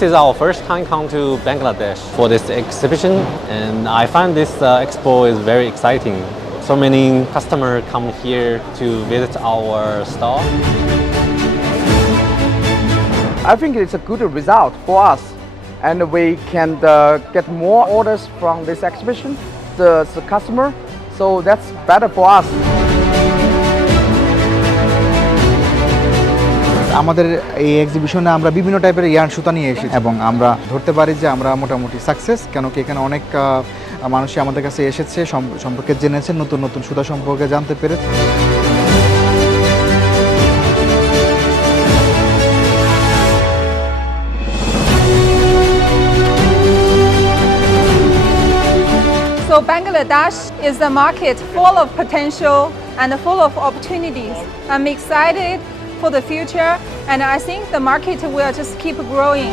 This is our first time come to Bangladesh for this exhibition, and I find this expo is very exciting. So many customers come here to visit our store. I think it's a good result for us, and we can get more orders from this exhibition, the customer, so that's better for us. আমাদের এই এক্সিবিশনে আমরা বিভিন্ন টাইপের yarn সুতা নিয়ে এসেছি এবং আমরা ধরতে পারি যে আমরা মোটামুটি সাকসেস, কেন কি এখানে অনেক মানুষই আমাদের কাছে এসেছে, সম্পর্কে জেনেছে, নতুন নতুন সুতা সম্পর্কে জানতে পেরেছে। So Bangladesh is a market full of potential and full of opportunities. I'm excited for the future, and I think the market will just keep growing.